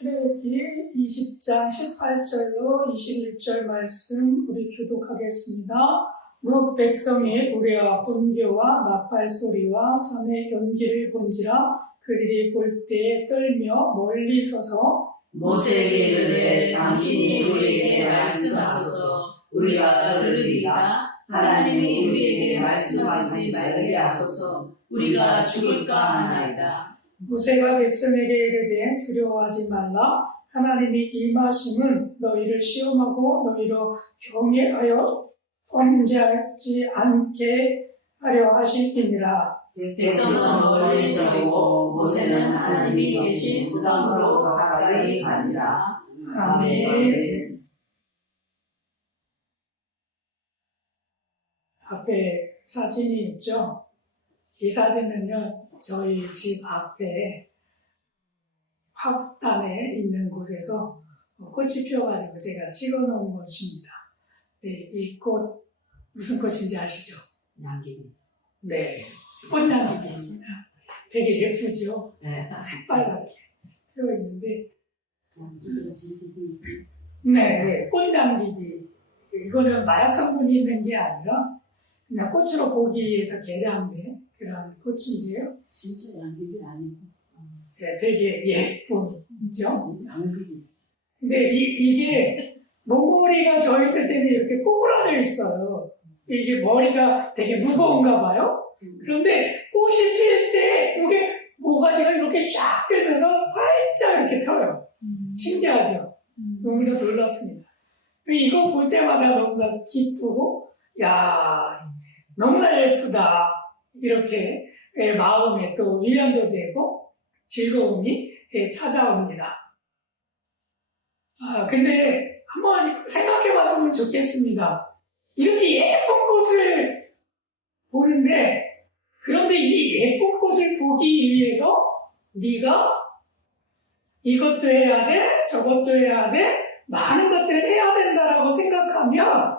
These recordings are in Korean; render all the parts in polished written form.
출애굽기 20장 18절로 21절 말씀 우리 교독하겠습니다. 뭇 백성이 우레와 분교와 나팔 소리와 산의 연기를 본지라 그들이 볼 때에 떨며 멀리 서서 모세에게 이르되 당신이 우리에게 말씀하소서 우리가 들으리이다. 하나님이 우리에게 말씀하지 말게 하소서 우리가 죽을까 하나이다. 모세가 백성에게 이르되 두려워하지 말라. 하나님이 임하심은 너희를 시험하고 너희로 경외하여 범죄하지 않게 하려 하실지니라. 백성은 멀리 서고 모세는 하나님이 계신 무덤으로 가까이 가니라. 아멘. 앞에 사진이 있죠. 이 사진은요, 저희 집 앞에 화단에 있는 곳에서 꽃이 피어가지고 제가 찍어놓은 것입니다. 네, 이 꽃 무슨 꽃인지 아시죠? 양귀비. 네, 꽃양귀비입니다. 되게 예쁘죠? 네. 새빨갛게 피어있는데, 네, 꽃양귀비. 이거는 마약 성분이 있는 게 아니라 그냥 꽃으로 보기 위해서 개량된 그런 꽃인데요. 진짜 양귀비 아니고. 네, 되게 예쁘죠? 양귀비. 근데 이게 목머리가 저 있을 때는 이렇게 꼬부라져 있어요. 이게 머리가 되게 무거운가 봐요. 그런데 꽃이 필 때 이게 모가지가 이렇게 쫙 들면서 살짝 이렇게 펴요. 신기하죠? 너무나 놀랍습니다. 이거 볼 때마다 너무나 기쁘고, 야, 너무나 예쁘다. 이렇게 마음에 또 위안도 되고 즐거움이 찾아옵니다. 근데 한번 생각해 봤으면 좋겠습니다. 이렇게 예쁜 꽃을 보는데, 그런데 이 예쁜 꽃을 보기 위해서 네가 이것도 해야 돼, 저것도 해야 돼, 많은 것들을 해야 된다라고 생각하면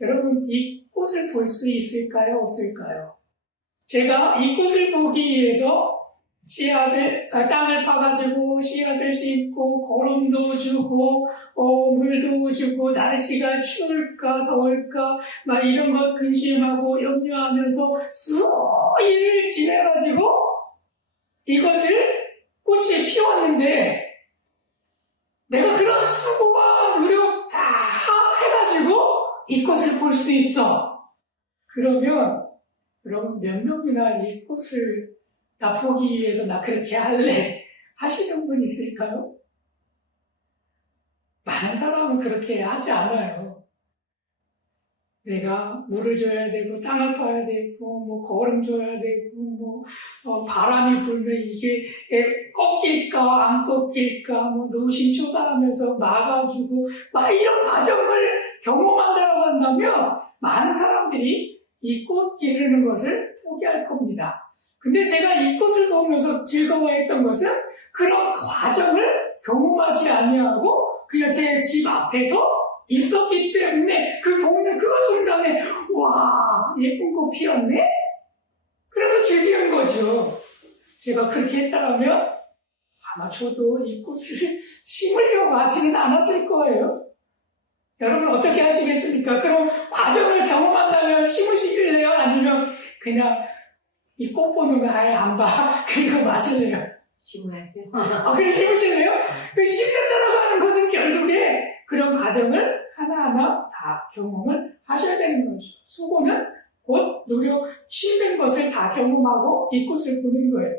여러분 이 꽃을 볼 수 있을까요? 없을까요? 제가 이 꽃을 보기 위해서 땅을 파가지고 씨앗을 심고 거름도 주고 물도 주고 날씨가 추울까 더울까 막 이런 것 근심하고 염려하면서 수일을 지내가지고 이것을 꽃이 피웠는데 내가 그런 수고와 노력 다 해가지고 이 꽃을 볼 수 있어. 그러면 여러분 몇 명이나 이 꽃을 나 보기 위해서 나 그렇게 할래 하시는 분 있을까요? 많은 사람은 그렇게 하지 않아요. 내가 물을 줘야 되고 땅을 파야 되고 뭐 거름 줘야 되고 바람이 불면 이게 꺾일까 안 꺾일까 노심초사하면서 막아주고 막 이런 과정을 경험한다고 한다면 많은 사람들이 이 꽃 기르는 것을 포기할 겁니다. 근데 제가 이 꽃을 보면서 즐거워했던 것은 그런 과정을 경험하지 아니하고 그냥 제 집 앞에서 있었기 때문에 그 보는 그 순간에 와 예쁜 꽃 피었네? 그래서 즐기는 거죠. 제가 그렇게 했다면 아마 저도 이 꽃을 심으려고 하지는 않았을 거예요. 여러분 어떻게 하시겠습니까? 그럼 과정을 경험한다면 심으시길래요? 아니면 그냥 이 꽃 보는 거 아예 안 봐. 그거 마실래요? 심어야죠. 그래 심으실래요? 그 심는다라고 하는 것은 결국에 그런 과정을 하나하나 다 경험을 하셔야 되는 거죠. 수고는 곧 노력, 힘든 것을 다 경험하고 이 꽃을 보는 거예요.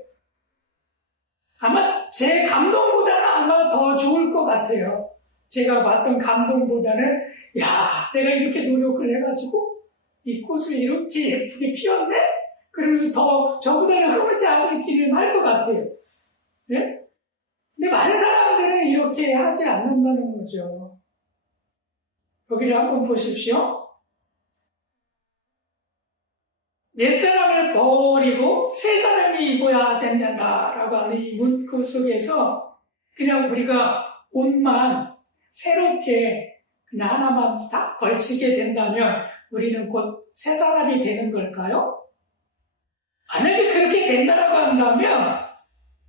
아마 제 감동보다는 아마 더 좋을 것 같아요. 제가 봤던 감동보다는 야 내가 이렇게 노력을 해가지고 이 꽃을 이렇게 예쁘게 피웠네? 그러면서 더 저보다는 흐뭇해 하시기는 할 것 같아요. 네? 근데 많은 사람들은 이렇게 하지 않는다는 거죠. 여기를 한번 보십시오. 옛사람을 버리고 새 사람이 입어야 된다라고 하는 이 문구 속에서 그냥 우리가 옷만 새롭게 그냥 하나만 딱 걸치게 된다면 우리는 곧 새 사람이 되는 걸까요? 만약에 그렇게 된다라고 한다면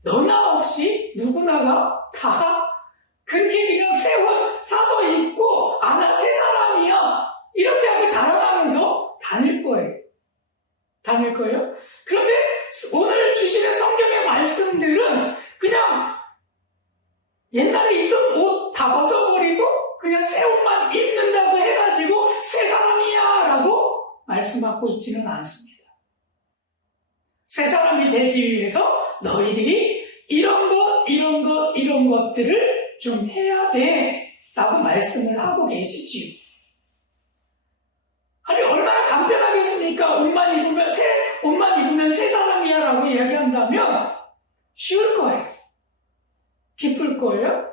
너나 없이 누구나가 다 그렇게 그냥 새 옷 사서 입고 난 새 사람이야 이렇게 하고 자랑하면서 다닐 거예요. 다닐 거예요. 그런데 오늘 주시는 성경의 말씀들은 그냥 옛날에 입던 옷 다 벗어버리고 그냥 새 옷만 입는다고 해가지고 새 사람이야 라고 말씀하고 있지는 않습니다. 새 사람이 되기 위해서 너희들이 이런 것들을 좀 해야 돼 라고 말씀을 하고 계시지요. 아니 얼마나 간편하겠습니까? 옷만 입으면 새 사람이야 라고 이야기한다면 쉬울 거예요. 기쁠 거예요.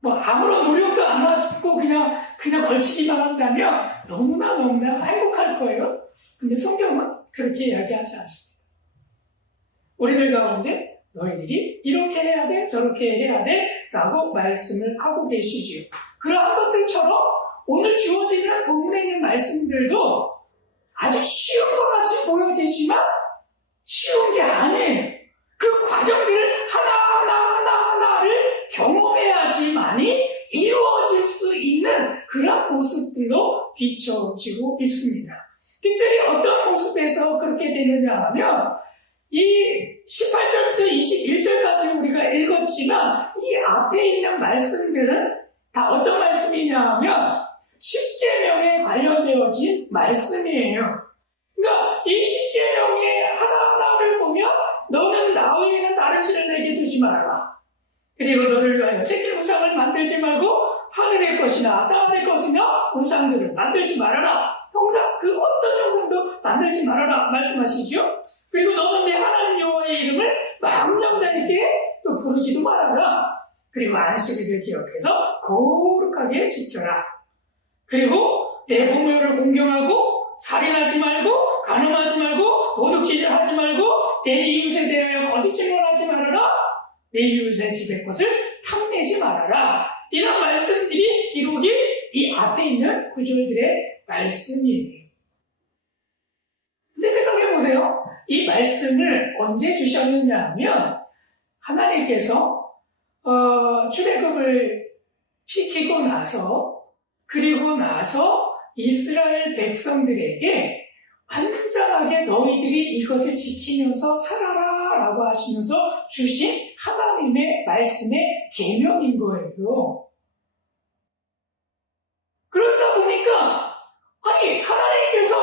뭐 아무런 노력도 안 하고 그냥 걸치기만 한다면 너무나 행복할 거예요. 근데 성경은 그렇게 이야기하지 않습니다. 우리들 가운데 너희들이 이렇게 해야 돼, 저렇게 해야 돼 라고 말씀을 하고 계시지요. 그러한 것들처럼 오늘 주어지는 본문에 있는 말씀들도 아주 쉬운 것 같이 보여지지만 쉬운 게 아니에요. 그 과정들을 하나를 경험해야지만이 이루어질 수 있는 그런 모습들로 비춰지고 있습니다. 특별히 어떤 모습에서 그렇게 되느냐 하면 이 18절부터 21절까지 우리가 읽었지만 이 앞에 있는 말씀들은 다 어떤 말씀이냐 하면 십계명에 관련되어진 말씀이에요. 그러니까 이 십계명의 하나하나를 보면 너는 나 외에는 다른 신을 내게 두지 말아라. 그리고 너를 위하여 새길 우상을 만들지 말고 하늘의 것이나 땅의 것이나 우상들을 만들지 말아라. 그 어떤 형상도 만들지 말아라 말씀하시죠. 그리고 너는 내 하나님 여호와의 이름을 망령되게 또 부르지도 말아라. 그리고 안식일을 기억해서 거룩하게 지켜라. 그리고 내 부모를 공경하고 살인하지 말고 간음하지 말고 도둑질하지 말고 내 이웃에 대하여 거짓 증언하지 말아라. 내 이웃의 집의 것을 탐내지 말아라. 이런 말씀들이 기록이 이 앞에 있는 구절들의 말씀이에요. 근데 생각해보세요. 이 말씀을 언제 주셨느냐 하면 하나님께서 출애굽을 시키고 나서 그리고 나서 이스라엘 백성들에게 완전하게 너희들이 이것을 지키면서 살아라 라고 하시면서 주신 하나님의 말씀의 계명인 거예요. 그러다 보니까 아니 하나님께서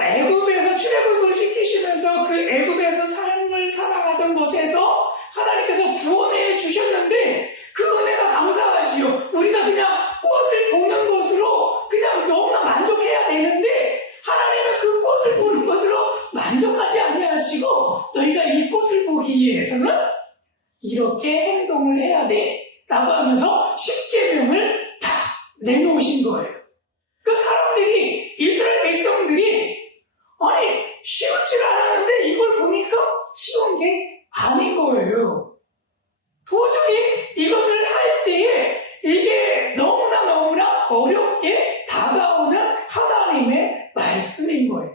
애굽에서 출애굽을 시키시면서 그 애굽에서 삶을 살아가던 곳에서 하나님께서 구원해 주셨는데 그 은혜가 감사하지요. 우리가 그냥 꽃을 보는 것으로 그냥 너무나 만족해야 되는데 하나님은 그 꽃을 보는 것으로 만족하지 아니하시고 너희가 이 꽃을 보기 위해서는 이렇게 행동을 해야 돼 라고 하면서 십계명을 다 내놓으신 거예요. 그 사람들이 이스라엘 백성들이 아니 쉬운 줄 알았는데 이걸 보니까 쉬운 게 아닌 거예요. 도저히 이것을 할 때에 이게 너무나 어렵게 다가오는 하나님의 말씀인 거예요.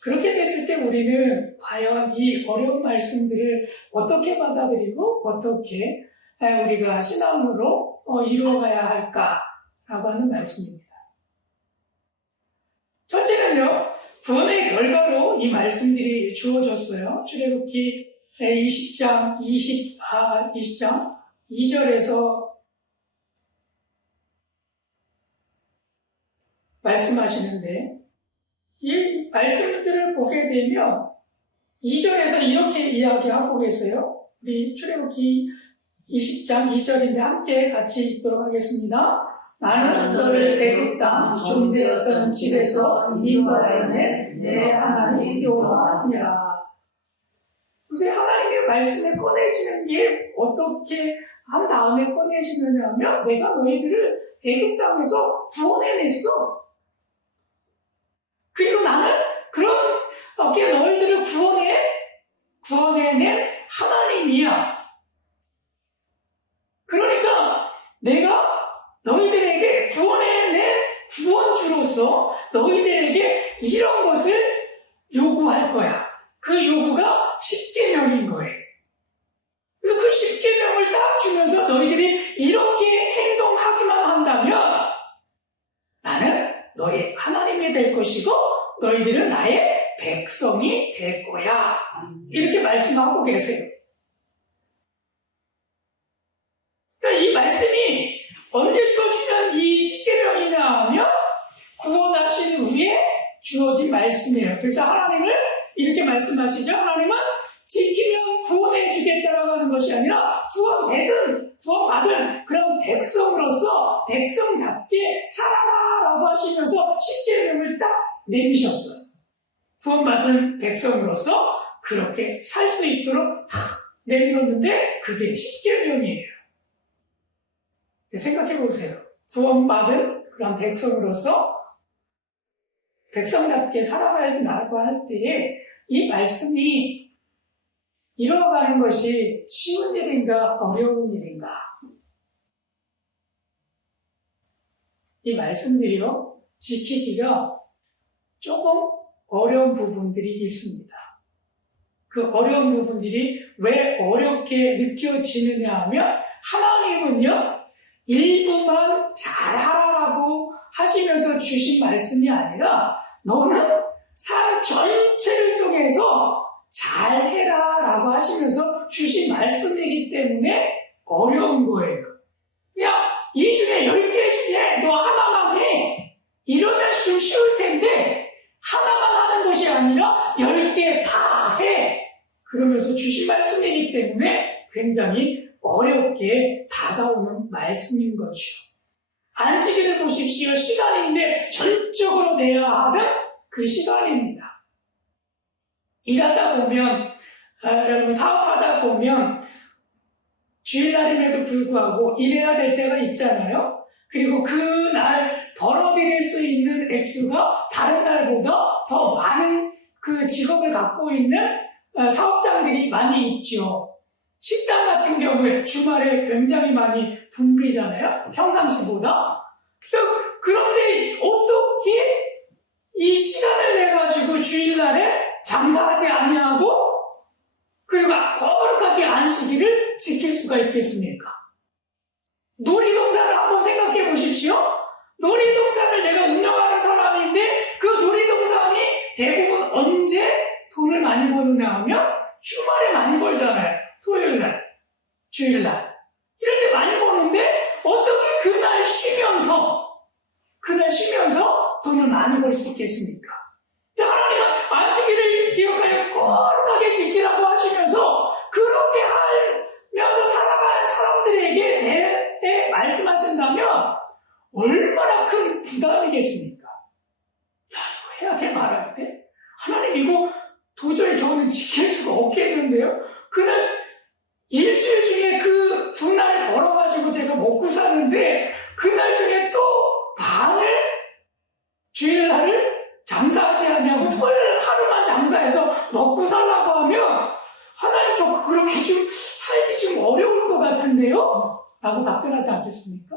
그렇게 됐을 때 우리는 과연 이 어려운 말씀들을 어떻게 받아들이고 어떻게 우리가 신앙으로 이루어가야 할까라고 하는 말씀입니다. 첫째는요, 구원의 결과로 이 말씀들이 주어졌어요. 출애굽기 20장 2절에서 말씀하시는데 이 말씀들을 보게 되면 2절에서 이렇게 이야기하고 계세요. 우리 출애굽기 20장 2절인데 함께 같이 읽도록 하겠습니다. 나는 너를 애굽 땅 종되었던 집에서 인도하였네 내 하나님 여호와니라. 그래서 하나님의 말씀을 꺼내시는 게 어떻게 한 다음에 꺼내시느냐 하면 내가 너희들을 애굽 땅에서 구원해냈어. 그리고 나는 그렇게 너희들을 구원해낸 하나님이야. 그러니까 내가 너희들에게 구원해낸 구원주로서 너희들에게 이런 것을 요구할 거야. 그 요구가 십계명인 거예요. 그래서 그 십계명을 딱 주면서 너희들은 나의 백성이 될 거야. 이렇게 말씀하고 계세요. 그러니까 이 말씀이 언제 주어지는 이 십계명이냐 하면 구원하신 후에 주어진 말씀이에요. 그래서 하나님을 이렇게 말씀하시죠. 하나님은 지키면 구원해 주겠다라고 하는 것이 아니라 구원받은 그런 백성으로서 백성답게 살아라라고 하시면서 십계명을 딱 내리셨어요. 구원받은 백성으로서 그렇게 살 수 있도록 딱 내밀었는데 그게 십계명이에요. 생각해 보세요. 구원받은 그런 백성으로서 백성답게 살아가려고 할 때에 이 말씀이 이루어가는 것이 쉬운 일인가 어려운 일인가? 이 말씀들이요 지키기가 조금 어려운 부분들이 있습니다. 그 어려운 부분들이 왜 어렵게 느껴지느냐 하면 하나님은요 일부만 잘하라고 하시면서 주신 말씀이 아니라 너는 삶 전체를 통해서 잘해라 라고 하시면서 주신 말씀이기 때문에 어려운 거예요. 그냥 이 중에 10개 중에 너 하나만 해. 이러면 좀 쉬울 텐데 하나만 하는 것이 아니라 10개 다 해. 그러면서 주신 말씀이기 때문에 굉장히 어렵게 다가오는 말씀인 거죠. 안식일을 보십시오. 시간인데 전적으로 내야 하는 그 시간입니다. 일하다 보면 여러분 사업하다 보면 주일날임에도 불구하고 일해야 될 때가 있잖아요. 그리고 그날 벌어들일 수 있는 액수가 다른 날보다 더 많은 그 직업을 갖고 있는 사업장들이 많이 있죠. 식당 같은 경우에 주말에 굉장히 많이 붐비잖아요. 평상시보다. 그런데 어떻게 이 시간을 내가지고 주일날에 장사하지 아니하고 그리고 거룩하게 안식일을 지킬 수가 있겠습니까? 놀이동산을 한번 생각해 보십시오. 놀이동산을 내가 운영하는 사람인데 그 놀이동산이 대부분 언제 돈을 많이 버느냐 하면 주말에 많이 벌잖아요. 토요일날, 주일날 이럴 때 많이 버는데 어떻게 그날 쉬면서 돈을 많이 벌 수 있겠습니까? 하나님은 안식일을 기억하여 거룩하게 지키라고 하시면서 그렇게 하면서 살아가는 사람들에게 말씀하신다면 얼마나 큰 부담이겠습니까? 야, 이거 해야 돼 말아야 돼? 하나님 이거 도저히 저는 지킬 수가 없겠는데요? 그날 일주일 중에 그 두 날 벌어가지고 제가 먹고 사는데 그날 중에 또 반을 주일날을 장사하지 않냐고 토요일 하루만 장사해서 먹고 살라고 하면 하나님 저 그렇게 좀 살기 좀 어려울 것 같은데요? 라고 답변하지 않겠습니까?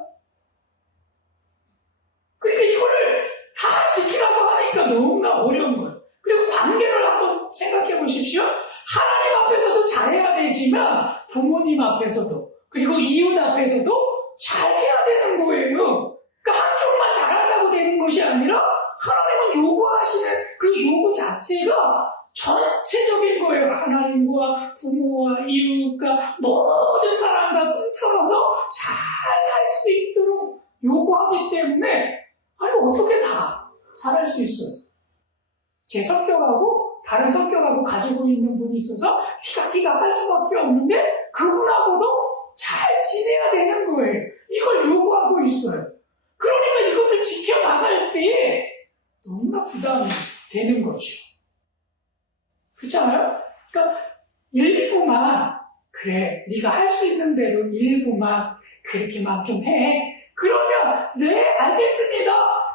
그러니까 이거를 다 지키라고 하니까 너무나 어려운 거예요. 그리고 관계를 한번 생각해 보십시오. 하나님 앞에서도 잘해야 되지만 부모님 앞에서도 그리고 이웃 앞에서도 잘해야 되는 거예요. 그러니까 한쪽만 잘한다고 되는 것이 아니라 하나님은 요구하시는 그 요구 자체가 전체적인 거예요. 하나님과 부모와 이웃과 모든 사람과 통틀어서 잘할 수 있도록 요구하기 때문에 아니 어떻게 다 잘할 수 있어요. 제 성격하고 다른 성격하고 가지고 있는 분이 있어서 티각할 수밖에 없는데 그분하고도 잘 지내야 되는 거예요. 이걸 요구하고 있어요. 그러니까 이것을 지켜나갈 때에 너무나 부담이 되는 거죠. 그렇잖아요? 그러니까 일부만 그래 네가 할 수 있는 대로 일부만 그렇게만 좀 해. 그러면 네 알겠습니다.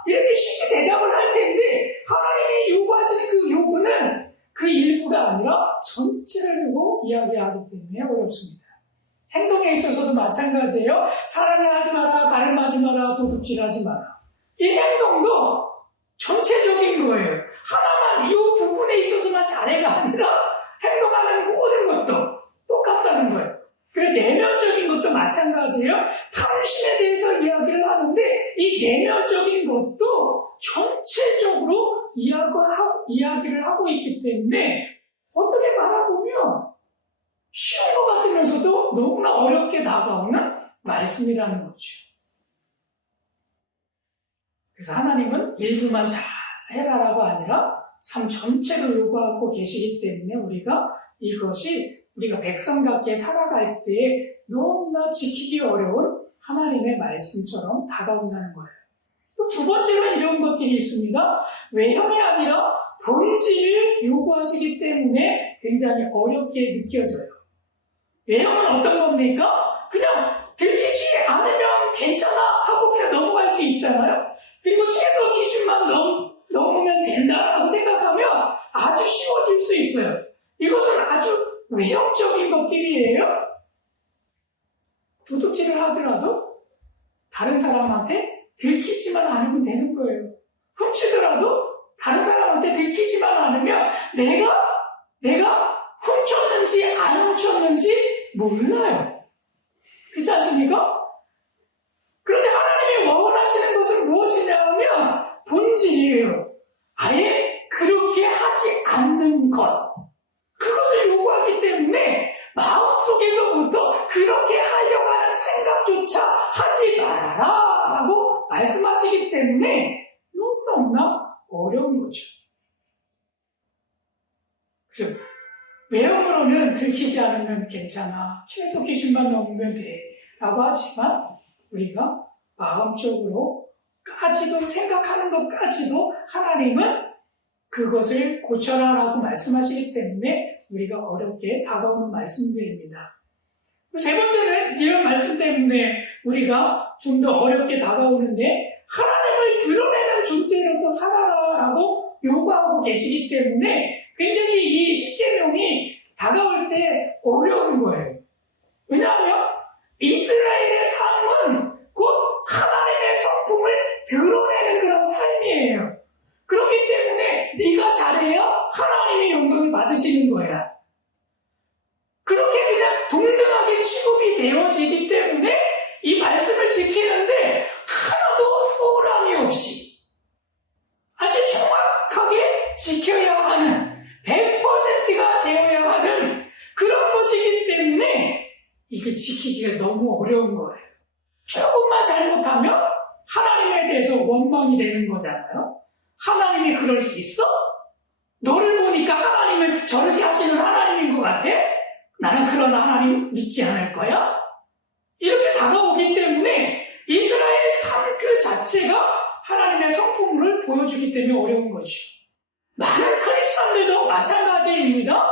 이렇게 쉽게 대답을 할 텐데 하나님이 요구하시는 그 요구는 그 일부가 아니라 전체를 두고 이야기하기 때문에 어렵습니다. 행동에 있어서도 마찬가지예요. 사랑하지 마라, 가늠하지 마라, 도둑질하지 마라. 이 행동도 전체적인 거예요. 하나만 이 부분에 있어서만 잘해가 아니라 행동하는 모든 것도 똑같다는 거예요. 그래서 내면적인 것도 마찬가지예요. 탐심에 대해서 이야기를 하는데 이 내면적인 것도 전체적으로 이야기를 하고 있기 때문에 어떻게 말해보면 쉬운 것 같으면서도 너무나 어렵게 다가오는 말씀이라는 거죠. 그래서 하나님은 일부만 잘 해라라고 아니라 삶 전체를 요구하고 계시기 때문에 이것이 우리가 백성답게 살아갈 때에 너무나 지키기 어려운 하나님의 말씀처럼 다가온다는 거예요. 또 두 번째로는 이런 것들이 있습니다. 외형이 아니라 본질을 요구하시기 때문에 굉장히 어렵게 느껴져요. 외형은 어떤 겁니까? 그냥 들키지 않으면 괜찮아 하고 그냥 넘어갈 수 있잖아요. 그리고 최소 기준만 넘으면 된다라고 생각하면 아주 쉬워질 수 있어요. 이것은 아주 외형적인 것들이에요. 도둑질을 하더라도 다른 사람한테 들키지만 않으면 되는 거예요. 훔치더라도 다른 사람한테 들키지만 않으면 내가 훔쳤는지 안 훔쳤는지 몰라요. 그렇지 않습니까? 그런데 하나님이 원하시는 것은 무엇이냐면 본질이에요. 아예 그렇게 하지 않는 것. 그것을 요구하기 때문에 마음속에서부터 그렇게 하려고 하는 생각조차 하지 말아라 라고 말씀하시기 때문에 너무나 어려운 거죠. 그죠? 외형으로는 들키지 않으면 괜찮아. 최소 기준만 넘으면 돼. 라고 하지만 우리가 마음적으로까지도 생각하는 것까지도 하나님은 그것을 고쳐라라고 말씀하시기 때문에 우리가 어렵게 다가오는 말씀들입니다. 세 번째는 이런 말씀 때문에 우리가 좀 더 어렵게 다가오는데 하나님을 드러내는 존재로서 살아라라고 요구하고 계시기 때문에 굉장히 이 십계명이 다가올 때 어려운 거예요. 왜냐하면 이스라엘의 삶은 곧 하나님의 성품을 드러내는 그런 삶이에요. 그렇기 때문에 네가 잘해야 하나님의 영광을 받으시는 거야. 그렇게 그냥 동등하게 취급이 되어지기 때문에 이 말씀을 지키는데 하나도 소홀함이 없이 아주 정확하게 지켜야 하는 100%가 되어야 하는 그런 것이기 때문에 이게 지키기가 너무 어려운 거예요. 조금만 잘못하면 하나님에 대해서 원망이 되는 거잖아요. 하나님이 그럴 수 있어? 너를 보니까 하나님은 저렇게 하시는 하나님인 것 같아? 나는 그런 하나님 믿지 않을 거야? 이렇게 다가오기 때문에 이스라엘 삶 그 자체가 하나님의 성품을 보여주기 때문에 어려운 거죠. 많은 크리스천들도 마찬가지입니다.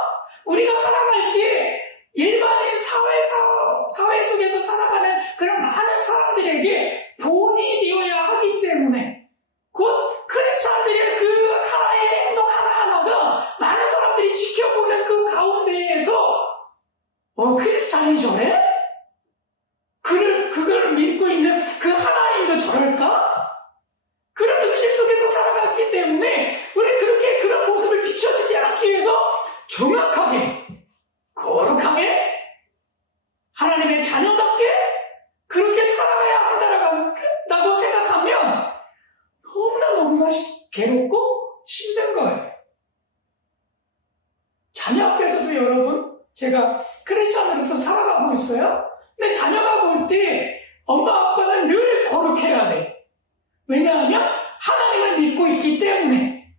우리가 살아갈 때 일반인 사회 속에서 살아가는 그런 많은 사람들에게 본이 되어야 하기 때문에 곧 크리스천들의 그 하나의 행동 하나하나가 많은 사람들이 지켜보는 그 가운데에서 크리스찬이 저래? 그걸 믿고 있는 그 하나님도 저럴까? 그런 의식 속에서 살아갔기 때문에 우리 그렇게 그런 모습을 비춰지지 않기 위해서 정확하게 거룩하게 하나님의 자녀답게 그렇게 살아가야 한다고 생각하면 너무나 괴롭고 힘든 거예요. 자녀 앞에서도 여러분 제가 크리스천으로서 살아가고 있어요. 근데 자녀가 볼 때 엄마 아빠는 늘 거룩해야 돼. 왜냐하면 하나님을 믿고 있기 때문에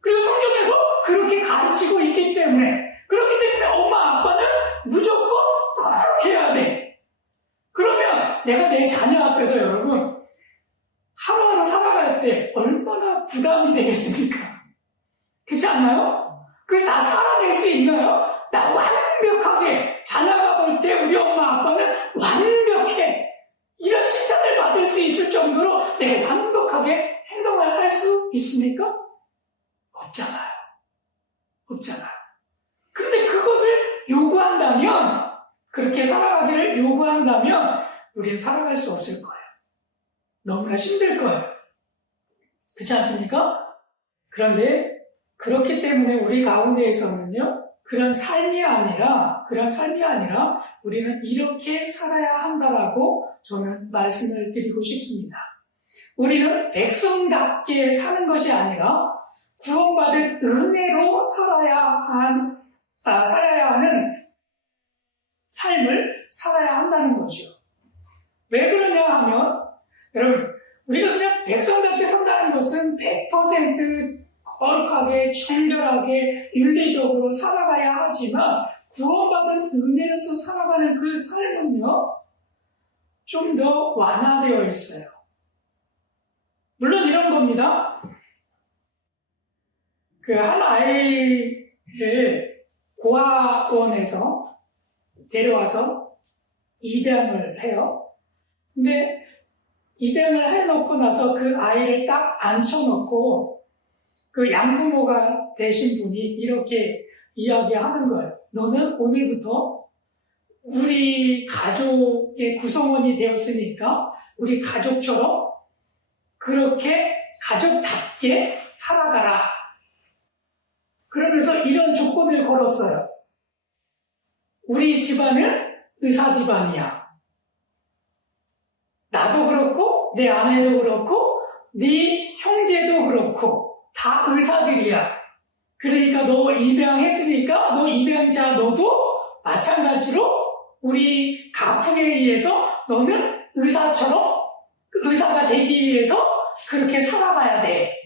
그리고 성경에서 그렇게 가르치고 있기 때문에 그렇기 때문에 엄마 아빠는 무조건 거룩해야 돼. 그러면 내가 내 자녀 앞에서 여러분 하루하루 살아갈 때 얼마나 부담이 되겠습니까? 그렇지 않나요? 그게 다 살아낼 수 있나요? 나 완벽하게 자녀가 볼 때 우리 엄마 아빠는 완벽해. 이런 칭찬을 받을 수 있을 정도로 내가 완벽하게 행동을 할 수 있습니까? 없잖아요. 그런데 그것을 요구한다면 그렇게 살아가기를 요구한다면 우리는 살아갈 수 없을 거예요. 너무나 힘들 거예요. 그렇지 않습니까? 그런데 그렇기 때문에 우리 가운데에서는요 그런 삶이 아니라 우리는 이렇게 살아야 한다라고 저는 말씀을 드리고 싶습니다. 우리는 백성답게 사는 것이 아니라 구원받은 은혜로 살아야 하는 삶을 살아야 한다는 거죠. 왜 그러냐 하면, 여러분, 우리가 그냥 백성답게 산다는 것은 100% 거룩하게, 청결하게, 윤리적으로 살아가야 하지만, 구원받은 은혜로서 살아가는 그 삶은요, 좀 더 완화되어 있어요. 물론 이런 겁니다. 그 한 아이를 고아원에서 데려와서 입양을 해요. 근데 입양을 해놓고 나서 그 아이를 딱 앉혀놓고 그 양부모가 되신 분이 이렇게 이야기하는 거예요. 너는 오늘부터 우리 가족의 구성원이 되었으니까 우리 가족처럼 그렇게 가족답게 살아가라. 그러면서 이런 조건을 걸었어요. 우리 집안은 의사 집안이야. 나도 그렇고 내 아내도 그렇고 네 형제도 그렇고 다 의사들이야. 그러니까 너 입양했으니까 너 입양자 너도 마찬가지로 우리 가풍에 의해서 너는 의사처럼 의사가 되기 위해서 그렇게 살아가야 돼.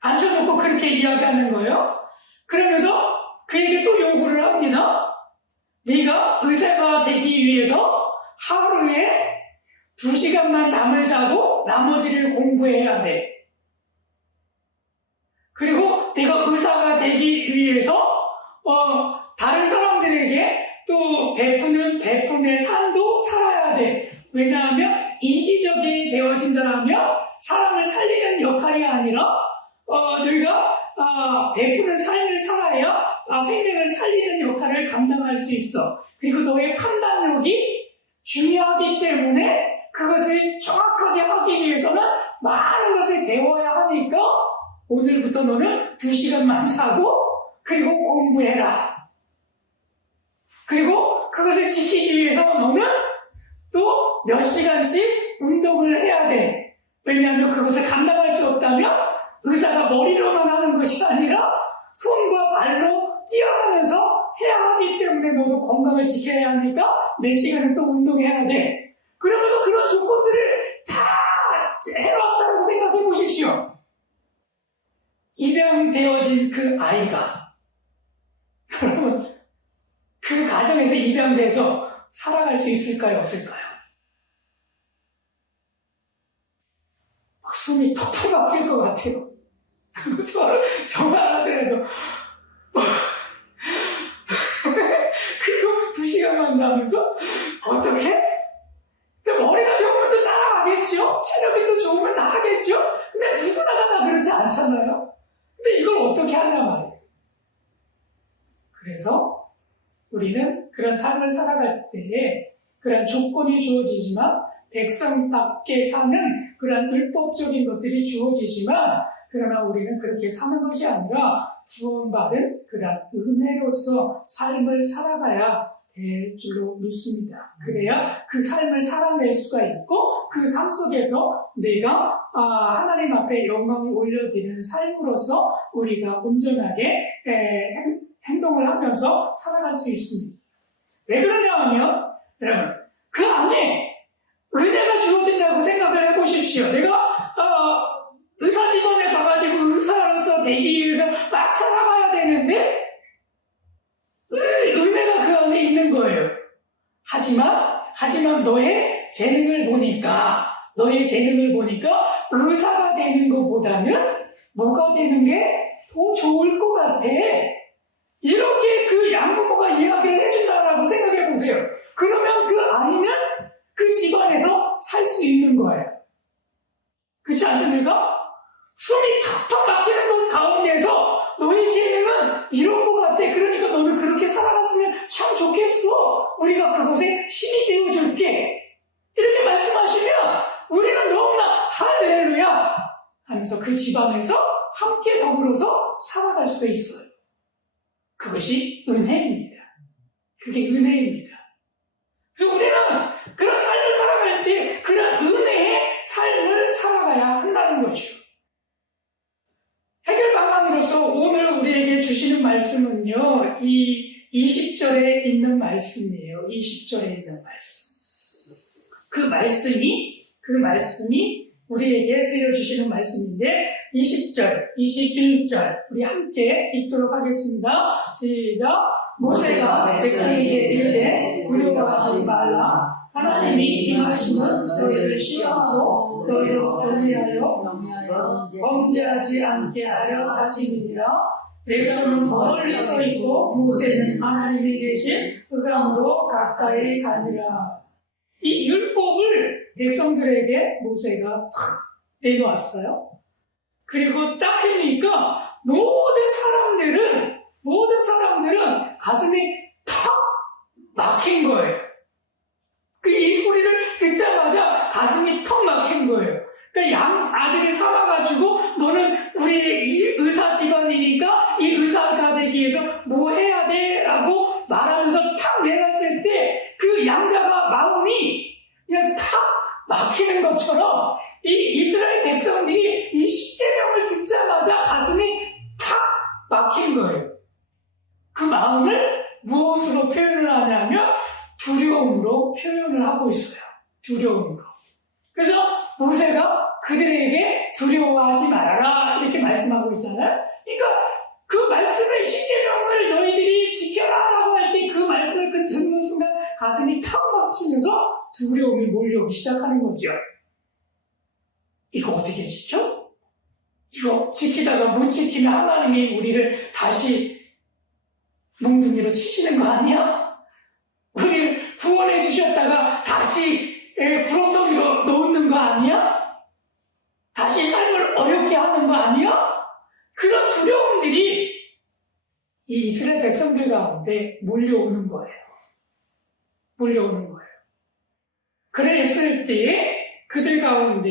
앉혀놓고 그렇게 이야기하는 거예요. 그러면서 그에게 또 요구를 합니다. 네가 의사가 되기 위해서 하루에 2시간만 잠을 자고 나머지를 공부해야 돼. 그리고 내가 의사가 되기 위해서 다른 사람들에게 또 베푸는 베품의 삶도 살아야 돼. 왜냐하면 이기적이 되어진다면 사람을 살리는 역할이 아니라 너희가 베푸는 삶을 살아야 생명을 살리는 역할을 감당할 수 있어. 그리고 너의 판단력이 중요하기 때문에 그것을 정확하게 하기 위해서는 많은 것을 배워야 하니까 오늘부터 너는 2시간만 자고 그리고 공부해라. 그리고 그것을 지키기 위해서 너는 또 몇 시간씩 운동을 해야 돼. 왜냐하면 그것을 감당할 수 없다면 의사가 머리로만 하는 것이 아니라 손과 발로 뛰어가면서 해야 하기 때문에 너도 건강을 지켜야 하니까 몇 시간은 또 운동해야 돼. 그러면서 그런 조건들을 다 해놨다고 생각해 보십시오. 입양되어진 그 아이가 여러분 그 가정에서 입양돼서 살아갈 수 있을까요? 없을까요? 막 숨이 턱턱 막힐 것 같아요. 저만 하더라도 그리고 2시간만 자면서 어떻게? 머리가 좋으면 또 따라가겠죠? 체력이 또 좋으면 나가겠죠? 근데 누구나가 다 그렇지 않잖아요? 근데 이걸 어떻게 하냐 말이에요. 그래서 우리는 그런 삶을 살아갈 때에 그런 조건이 주어지지만 백성답게 사는 그런 율법적인 것들이 주어지지만 그러나 우리는 그렇게 사는 것이 아니라 구원받은 그런 은혜로서 삶을 살아가야 될 줄로 믿습니다. 그래야 그 삶을 살아낼 수가 있고 그 삶 속에서 내가 하나님 앞에 영광을 올려드리는 삶으로서 우리가 온전하게 행동을 하면서 살아갈 수 있습니다. 왜 그러냐 하면 여러분 그 안에 은혜가 주어진다고 생각을 해보십시오. 내가 의사 직원에 가가지고 의사로서 되기 위해서 막 살아가야 되는데 은혜가 그 안에 있는 거예요. 하지만 너의 재능을 보니까 의사가 되는 것보다는 뭐가 되는 게 더 좋을 것 같아. 이렇게 그 양부모가 이야기를 해준다라고 생각해 보세요. 그러면 그 아이는 그 집안에서 살 수 있는 거예요. 그렇지 않습니까? 숨이 턱턱 막히는 것 가운데서 너의 재능은 이런 것 같아. 그러니까 너는 그렇게 살아갔으면 참 좋겠어. 우리가 그곳에 힘이 되어줄게. 이렇게 말씀하시면 우리는 너무나 할렐루야 하면서 그 집안에서 함께 더불어서 살아갈 수가 있어요. 그것이 은혜입니다. 그게 은혜입니다. 그래서 우리는 그런 삶을 살아갈 때 그런 은혜의 삶을 살아가야 한다는 거죠. 해결 방안으로서 오늘 우리에게 주시는 말씀은요, 이 20절에 있는 말씀이에요. 20절에 있는 말씀. 그 말씀이 우리에게 들려주시는 말씀인데, 20절, 21절, 우리 함께 읽도록 하겠습니다. 시작. 모세가 백성에게 이르되 두려워하지 말라. 하나님이 임하시면 너희를 시험하고 너희로 경외하여 범죄하지 않게 하려 하시니라. 백성은 멀리 서 있고 모세는 하나님이 계신 흑암으로 가까이 가니라. 이 율법을 백성들에게 모세가 탁 내놓았어요. 그리고 딱 해니까 모든 사람들은 가슴이 탁 막힌 거예요. 이 소리를 듣자마자 가슴이 턱 막힌 거예요. 그러니까 양 아들을 삼아가지고 너는 우리 의사 집안이니까 이 의사가 되기 위해서 뭐 해야 돼? 라고 말하면서 탁 내놨을 때 그 양자가 마음이 그냥 탁 막히는 것처럼 이 이스라엘 백성들이 이 십계명을 듣자마자 가슴이 탁 막힌 거예요. 그 마음을 무엇으로 표현을 하냐면 두려움으로 표현을 하고 있어요. 두려움으로. 그래서 모세가 그들에게 두려워하지 말아라 이렇게 말씀하고 있잖아요. 그러니까 그 말씀을 십계명을 너희들이 지켜라라고 할 때 그 말씀을 듣는 순간 가슴이 탁 막히면서 두려움이 몰려오기 시작하는 거죠. 이거 어떻게 지켜? 이거 지키다가 못 지키면 하나님이 우리를 다시 몽둥이로 치시는 거 아니야? 우리를 구원해 주셨다가 다시 구렁텅이로 놓는 거 아니야? 다시 삶을 어렵게 하는 거 아니야? 그런 두려움들이 이 이스라엘 백성들 가운데 몰려오는 거예요. 그랬을 때에 그들 가운데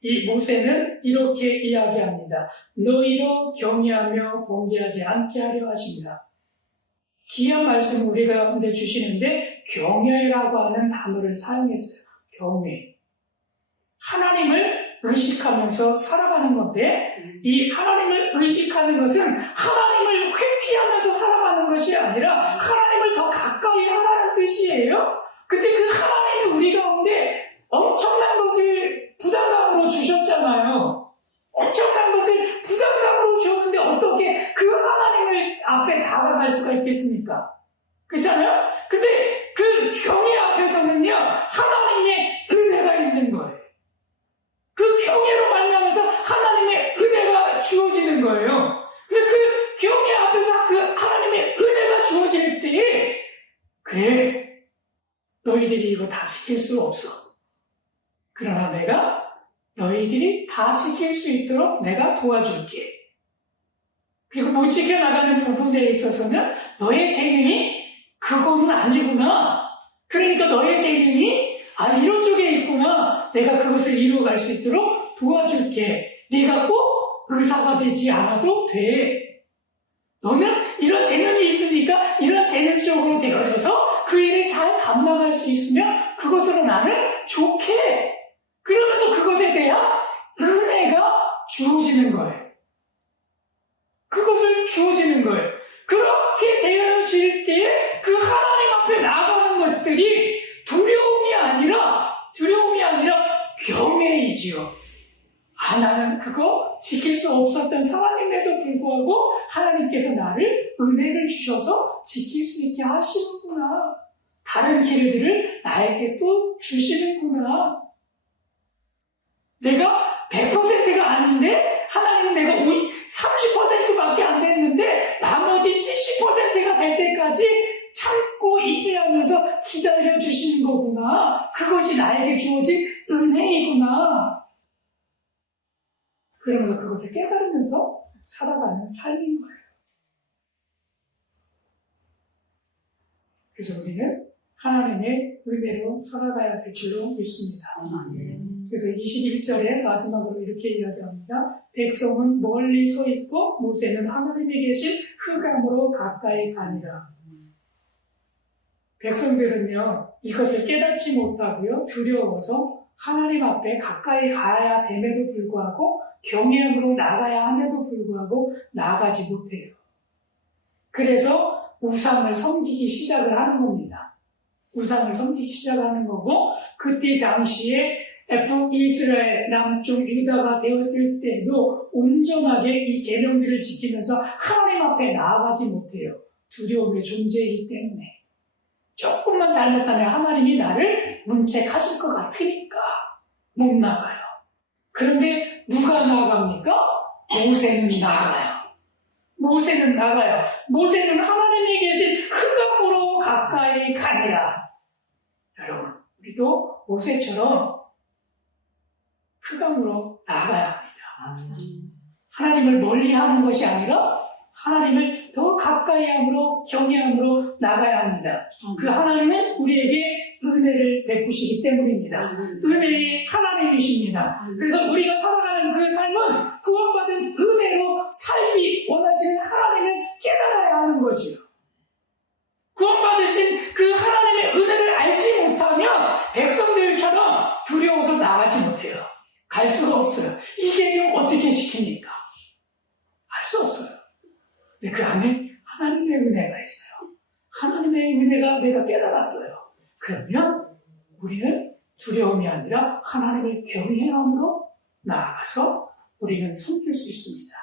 이 모세는 이렇게 이야기합니다. 너희로 경외하며 범죄하지 않게 하려 하십니다. 귀한 말씀 우리 가운데 주시는데 경외라고 하는 단어를 사용했어요. 경외. 하나님을 의식하면서 살아가는 건데 이 하나님을 의식하는 것은 하나님을 회피하면서 살아가는 것이 아니라 하나님을 더 가까이 하라는 뜻이에요. 근데 그 하나님이 우리 가운데 엄청난 것을 부담감으로 주셨잖아요. 엄청난 것을 부담감으로 주었는데 어떻게 그 하나님을 앞에 다가갈 수가 있겠습니까? 그렇잖아요? 근데 그 경외 앞에서는요, 하나님의 은혜가 있는 거예요. 그 경외로 말미암아서 하나님의 은혜가 주어지는 거예요. 그래서 그 경외 앞에서 그 하나님의 은혜가 주어질 때에 그래, 너희들이 이거 다 지킬 수 없어. 그러나 내가 너희들이 다 지킬 수 있도록 내가 도와줄게. 그리고 못 지켜나가는 부분에 있어서는 너의 재능이 그거는 아니구나. 그러니까 너의 재능이 이런 쪽에 있구나. 내가 그것을 이루어갈 수 있도록 도와줄게. 네가 꼭 의사가 되지 않아도 돼. 너는 이런 재능이 있으니까 이런 재능 쪽으로 되어져서 그 일을 잘 감당할 수 있으면 그것으로 나는 좋게. 그러면서 그것에 대한 은혜가 주어지는 거예요. 그것을 주어지는 거예요. 그렇게 되어질 때 그 하나님 앞에 나아가는 것들이 두려움이 아니라 경외이지요. 나는 그거 지킬 수 없었던 사람임에도 불구하고 하나님께서 나를 은혜를 주셔서 지킬 수 있게 하시는구나. 다른 길들을 나에게 또 주시는구나. 내가 100%가 아닌데 하나님은 내가 30%밖에 안 됐는데 나머지 70%가 될 때까지 참고 인내하면서 기다려 주시는 거구나. 그것이 나에게 주어진 은혜이구나. 그러면서 그것을 깨달으면서 살아가는 삶인 거예요. 그래서 우리는 하나님의 은혜로 살아가야 될 줄로 믿습니다. 아멘. 그래서 21절에 마지막으로 이렇게 이야기합니다. 백성은 멀리 서 있고 모세는 하나님이 계신 흑암으로 가까이 가니라. 백성들은요, 이것을 깨닫지 못하고요, 두려워서 하나님 앞에 가까이 가야 됨에도 불구하고 경외함으로 나가야 함에도 불구하고 나아가지 못해요. 그래서 우상을 섬기기 시작을 하는 겁니다. 우상을 섬기기 시작하는 거고, 그때 당시에 북이스라엘 남쪽 유다가 되었을 때도 온전하게 이 계명들을 지키면서 하나님 앞에 나아가지 못해요. 두려움의 존재이기 때문에. 조금만 잘못하면 하나님이 나를 문책하실 것 같으니까 못 나가요. 그런데 누가 나아갑니까? 모세는 나아가요. 모세는 나가요. 모세는 하나님이 계신 흑암으로 가까이 가니라. 여러분, 우리도 모세처럼 흑암으로 나아가야 합니다. 하나님을 멀리하는 것이 아니라 하나님을 더 가까이 함으로 경외함으로 나가야 합니다. 그 하나님은 우리에게 은혜를 베푸시기 때문입니다. 은혜의 하나님이십니다. 그래서 우리가 살아가는 그 삶은 구원받은 은혜로 살기 원하시는 하나님을 깨달아야 하는 거죠. 구원받으신 그 하나님의 은혜를 알지 못하면 백성들처럼 두려워서 나가지 못해요. 갈 수가 없어요. 이 계명 어떻게 지킵니까? 알 수 없어요. 근데 그 안에 하나님의 은혜가 있어요. 하나님의 은혜가 내가 깨달았어요. 그러면 우리는 두려움이 아니라 하나님을 경외함으로 나아가서 우리는 섬길 수 있습니다.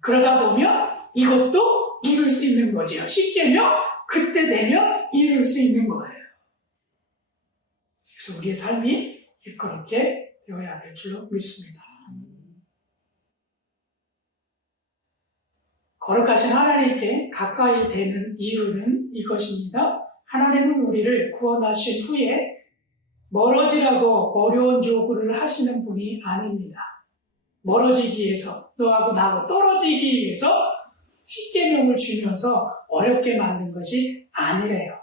그러다 보면 이것도 이룰 수 있는 거죠. 쉽게면 그때 되면 이룰 수 있는 거예요. 그래서 우리의 삶이 그렇게 되어야 될 줄로 믿습니다. 거룩하신 하나님께 가까이 되는 이유는 이것입니다. 하나님은 우리를 구원하신 후에 멀어지라고 어려운 요구를 하시는 분이 아닙니다. 멀어지기 위해서, 너하고 나하고 떨어지기 위해서 십계명을 주면서 어렵게 만든 것이 아니래요.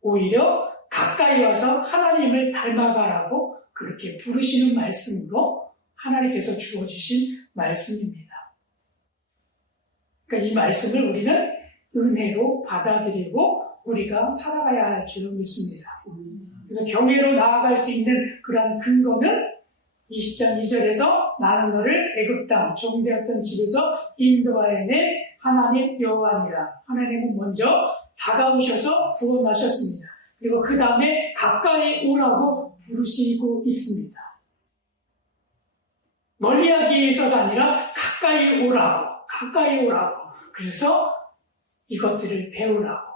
오히려 가까이 와서 하나님을 닮아가라고 그렇게 부르시는 말씀으로 하나님께서 주어주신 말씀입니다. 그러니까 이 말씀을 우리는 은혜로 받아들이고 우리가 살아가야 할 줄로 믿습니다. 그래서 경외로 나아갈 수 있는 그러한 근거는 20장 2절에서 나는 너를 애굽 땅 종되었던 집에서 인도하여내 하나님 여호와니라. 하나님은 먼저 다가오셔서 구원하셨습니다. 그리고 그 다음에 가까이 오라고 부르시고 있습니다. 멀리하기 위해서가 아니라 가까이 오라고. 그래서 이것들을 배우라고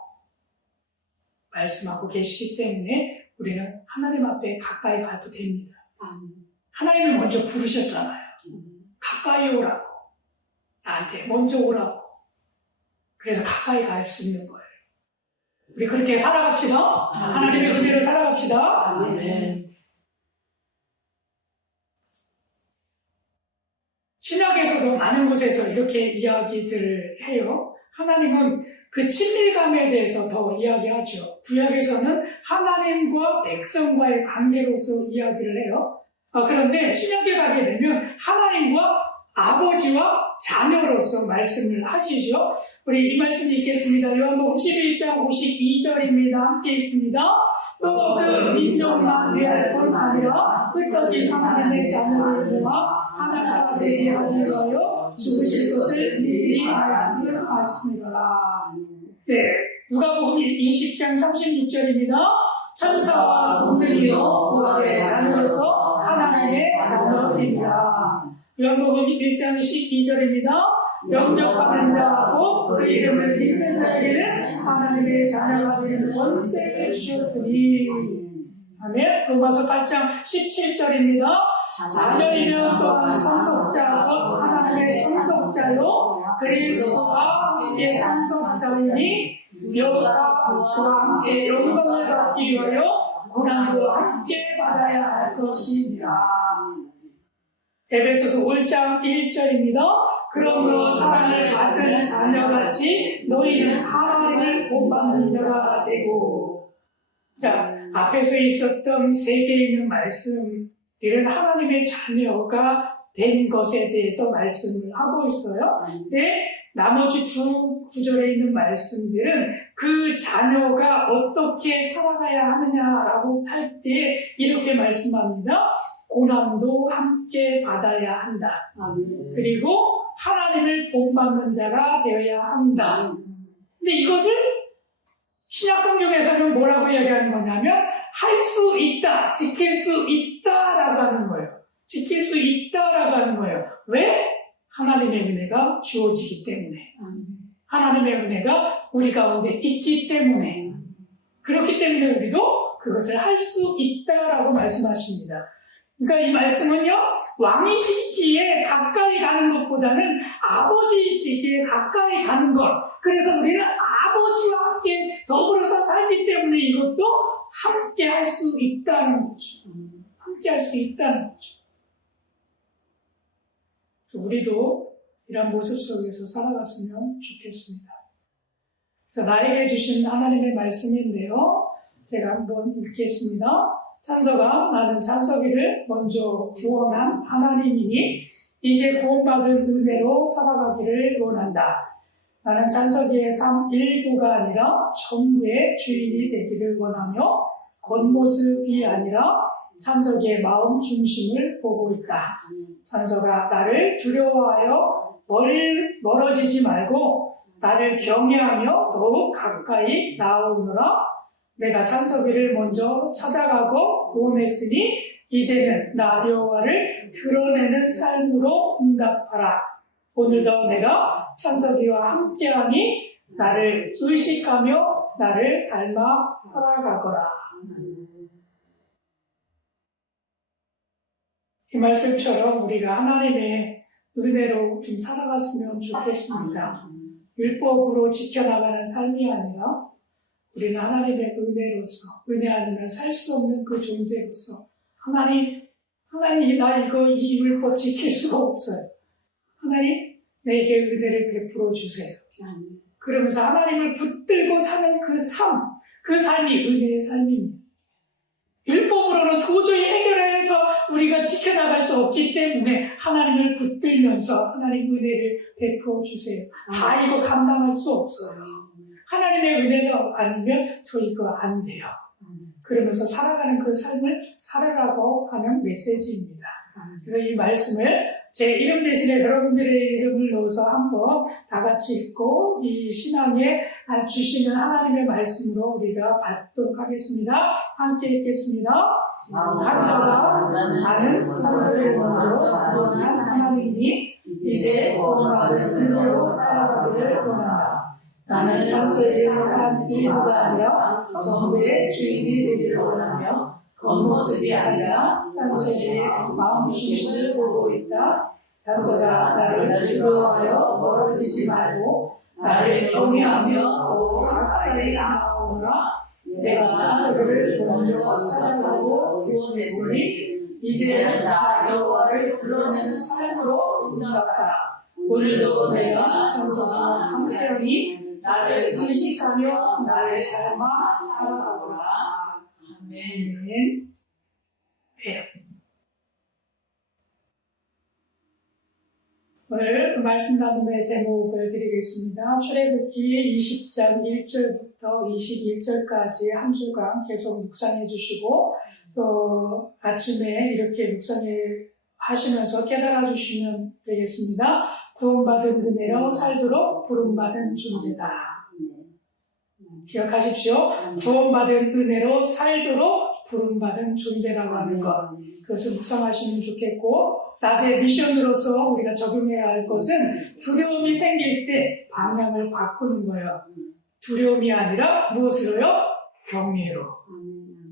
말씀하고 계시기 때문에 우리는 하나님 앞에 가까이 가도 됩니다. 하나님을 먼저 부르셨잖아요. 가까이 오라고. 나한테 먼저 오라고. 그래서 가까이 갈 수 있는 거예요. 우리 그렇게 살아갑시다. 하나님의 은혜로 살아갑시다. 신약에서도 많은 곳에서 이렇게 이야기들을 해요. 하나님은 그 친밀감에 대해서 더 이야기하죠. 구약에서는 하나님과 백성과의 관계로서 이야기를 해요. 그런데 신약에 가게 되면 하나님과 아버지와 자녀로서 말씀을 하시죠. 우리 이 말씀 읽겠습니다. 요한복음 11장 52절입니다. 함께 읽습니다. 또 그 민족만 위할 뿐 아니라 흩어진 하나님의 자녀를 모아 하나가 되게 하기 위하여 죽으실 것을 미리 말씀을 하시니라. 네, 누가복음 20장 36절입니다. 천사와 동등이요 부활의 자녀로서 하나님의 자녀입니다. 요한복음 1장 12절입니다. 영접하는 자하고 그 이름을 믿는 자에게는 하나님의 자녀가 되는 권세를 주셨으니. 아멘. 로마서 8장 17절입니다. 자녀이면 또한 상속자고 하나님의 상속자요 그리스도와 함께 상속자이니 묘가 그와 함께 영광을 받기 위하여 고난도 함께 받아야 할 것입니다. 에베소서 5장 1절입니다. 그러므로 사랑을 받은 자녀같이 너희는 하나님을 본받는 자가 되고. 자, 앞에서 있었던 세 개 있는 말씀 우리는 하나님의 자녀가 된 것에 대해서 말씀을 하고 있어요. 근데 나머지 두 구절에 있는 말씀들은 그 자녀가 어떻게 살아가야 하느냐라고 할 때 이렇게 말씀합니다. 고난도 함께 받아야 한다. 그리고 하나님을 본받는 자가 되어야 한다. 근데 이것을 신약 성경에서는 뭐라고 이야기하는 거냐면 할 수 있다, 지킬 수 있다라고 하는 거예요. 지킬 수 있다라고 하는 거예요. 왜? 하나님의 은혜가 주어지기 때문에. 하나님의 은혜가 우리 가운데 있기 때문에. 그렇기 때문에 우리도 그것을 할 수 있다라고 말씀하십니다. 그러니까 이 말씀은요, 왕이시기에 가까이 가는 것보다는 아버지이시기에 가까이 가는 것. 그래서 우리는 아버지와 함께 더불어서 살기 때문에 이것도 함께 할 수 있다는 거죠. 함께 할 수 있다는 거죠. 우리도 이런 모습 속에서 살아갔으면 좋겠습니다. 그래서 나에게 주신 하나님의 말씀인데요. 제가 한번 읽겠습니다. 찬석아, 나는 찬석이를 먼저 구원한 하나님이니 이제 구원받은 은혜로 살아가기를 원한다. 나는 찬석이의 삶 일부가 아니라 전부의 주인이 되기를 원하며 겉모습이 아니라 찬석이의 마음 중심을 보고 있다. 찬석아, 나를 두려워하여 멀어지지 말고 나를 경외하며 더욱 가까이 나아오너라. 내가 찬석이를 먼저 찾아가고 구원했으니 이제는 나 여호와를 드러내는 삶으로 응답하라. 오늘도 내가 찬석이와 함께하니 나를 의식하며 나를 닮아 살아가거라. 이 말씀처럼 우리가 하나님의 은혜로 좀 살아갔으면 좋겠습니다. 율법으로 지켜나가는 삶이 아니라 우리는 하나님의 은혜로서, 은혜 아니면 살 수 없는 그 존재로서 하나님 나 이 율법 지킬 수가 없어요. 하나님 내게 은혜를 베풀어 주세요. 그러면서 하나님을 붙들고 사는 그 삶이 은혜의 삶입니다. 율법으로는 도저히 해결해서 우리가 지켜나갈 수 없기 때문에 하나님을 붙들면서 하나님 은혜를 베풀어 주세요. 다 이거 감당할 수 없어요. 하나님의 은혜가 아니면 저 이거 안 돼요. 그러면서 살아가는 그 삶을 살아라고 하는 메시지입니다. 그래서 이 말씀을 제 이름 대신에 여러분들의 이름을 넣어서 한번 다 같이 읽고 이 신앙에 주시는 하나님의 말씀으로 우리가 받도록 하겠습니다. 함께 읽겠습니다. 찬석아, 나는 찬석을 먼저 구원한 하나님이니 이제 구원받은 은혜로 살아가기를 원한다. 나는 찬석의 삶 일부가 아니라 전부의 주인이 되기를 원하며 겉모습이 아니라 찬석의 마음 중심을 보고 있다. 찬석아, 나를 두려워하여 멀어지지 말고 나를 경외하며 더욱 가까이 나아오너라. 내가 찬석을 먼저 찾아가고 구원했으니 이제는 나 여호와를 드러내는 삶으로 응답하라. 오늘도 내가 찬석과 함께하니 나를 의식하며 나를 닮아 살아가거라. 아멘. 네. 오늘 말씀 나눔의 제목을 드리겠습니다. 출애굽기 20장 1절부터 21절까지 한 주간 계속 묵상해 주시고 또 아침에 이렇게 묵상해 하시면서 깨달아 주시면 되겠습니다. 구원받은 은혜로 살도록 부름받은 존재다. 기억하십시오. 구원받은 은혜로 살도록 부름받은 존재라고 하는 것. 그것을 묵상하시면 좋겠고 낮에 미션으로서 우리가 적용해야 할 것은 두려움이 생길 때 방향을 바꾸는 거예요. 두려움이 아니라 무엇으로요? 경외로.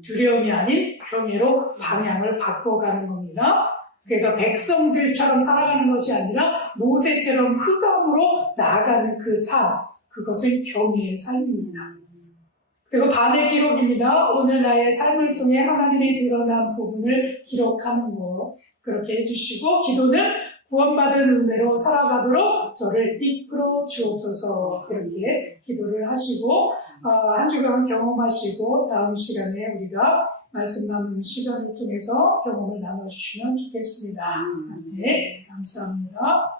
두려움이 아닌 경외로 방향을 바꿔가는 겁니다. 그래서 백성들처럼 살아가는 것이 아니라 모세처럼 흑암으로 나아가는 그 삶, 그것은 경외의 삶입니다. 그리고 밤의 기록입니다. 오늘 나의 삶을 통해 하나님이 드러난 부분을 기록하는 것, 그렇게 해주시고 기도는 구원받은 은혜로 살아가도록 저를 이끌어 주옵소서, 그렇게 기도를 하시고 한 주간 경험하시고 다음 시간에 우리가 말씀 나누는 시간을 통해서 경험을 나눠주시면 좋겠습니다. 네, 감사합니다.